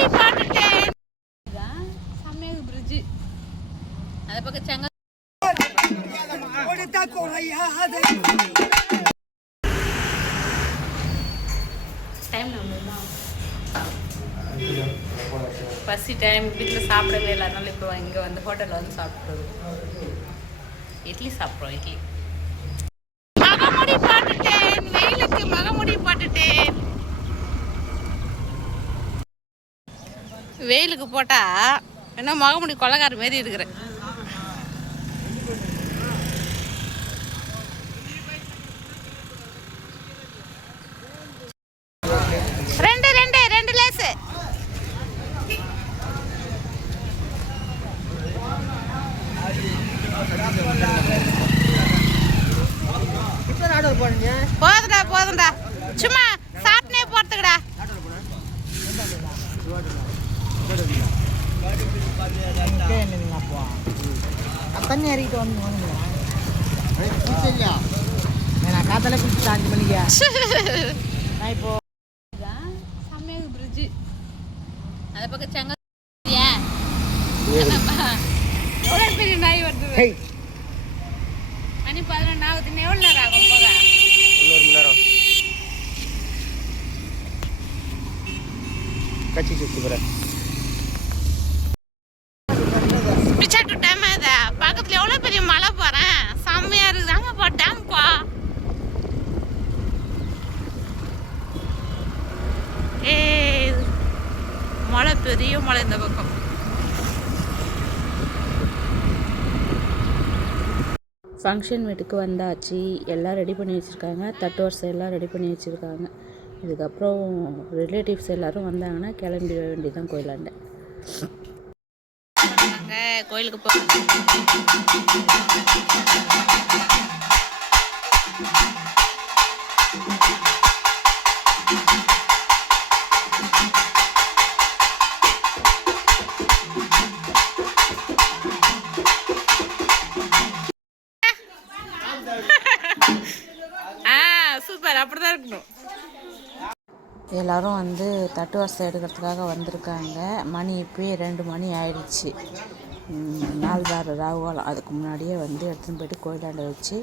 மகமுடி பாட்டுட்டேன். சமயகு bridge அதை பக்கம் செங்க பசி டைம் வீட்டில் சாப்பிடவே இல்லை, அதனால இப்போ இங்கே வந்து ஹோட்டலில் வந்து சாப்பிட்றது. இட்லி சாப்பிட்றோம். இட்லி மகமுடி பாட்டுட்டேன், வெயிலுக்கு மகமுடி பாட்டுட்டேன். வெயிலுக்கு போட்டா என்ன மகமுடி கொள்ளக்கார மாரி இருக்கிறேன். ரெண்டு லேசு போதும்டா சும்மா சாப்பிட்டே போறதுக்குடா. தண்ணி இறக்கிட்டு வந்து நான் காத்தால குளிச்சு 5 மணிக்கா நான் இப்போ சமயகு பிரிட்ஜு அதை பக்கம் செங்க எவ்வளோ பெரிய நாய் வருது. மணி 11 ஆகுதுன்னு எவ்வளோ நேரம் ஆகும் போக? 1 மணி நேரம் கட்சி சுற்றி போகிறேன். பிச்சாட்டு டேம் இது பக்கத்தில் எவ்வளோ பெரிய மழை போகிறேன், செம்மையாக இருக்குது. அங்கேப்பா டேம்ப்பா. மழை பெரிய மழை இந்த பக்கம். ஃபங்க்ஷன் வீட்டுக்கு வந்தாச்சு. எல்லாம் ரெடி பண்ணி வச்சுருக்காங்க, தட்டு வரிசை எல்லாம் ரெடி பண்ணி வச்சுருக்காங்க. இதுக்கப்புறம் ரிலேட்டிவ்ஸ் எல்லோரும் வந்தாங்கன்னா கிளம்பி வேண்டியதான் கோயிலாண்ட. கோயிலுக்கு போ சூப்பர், அப்படிதான் இருக்கணும். எல்லோரும் வந்து தட்டு வரிசை எடுக்கிறதுக்காக வந்திருக்காங்க. மணி இப்போயே 2 மணி ஆயிடுச்சு. 4 ராகுகாலம். அதுக்கு முன்னாடியே வந்து எடுத்துன்னு போய்ட்டு கோயிலாண்ட வச்சு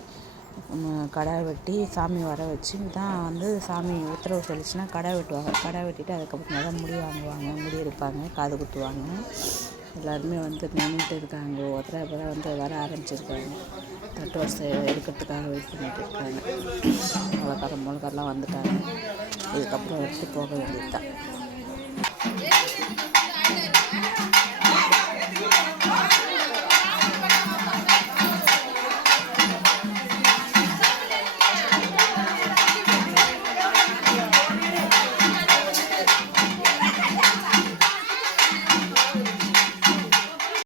கடை வெட்டி சாமி வர வச்சு தான் வந்து சாமி உத்தரவு சொல்லிச்சுன்னா கடை வெட்டுவாங்க. கடை வெட்டிட்டு அதுக்கப்புறம் தான் முடி வாங்குவாங்க, முடி எடுப்பாங்க, காது குத்துவாங்க. எல்லாருமே வந்து நின்றுட்டு இருக்காங்க. ஒருத்தர் இப்போ தான் வந்து வர ஆரம்பிச்சிருக்காங்க. தட்டு வரிசை எடுக்கிறதுக்காக வெயிட் பண்ணிட்டு இருக்காங்க. முளக்காரெல்லாம் வந்துட்டாங்க. இதுக்கப்புறம் எடுத்து போக வேண்டியது தான்.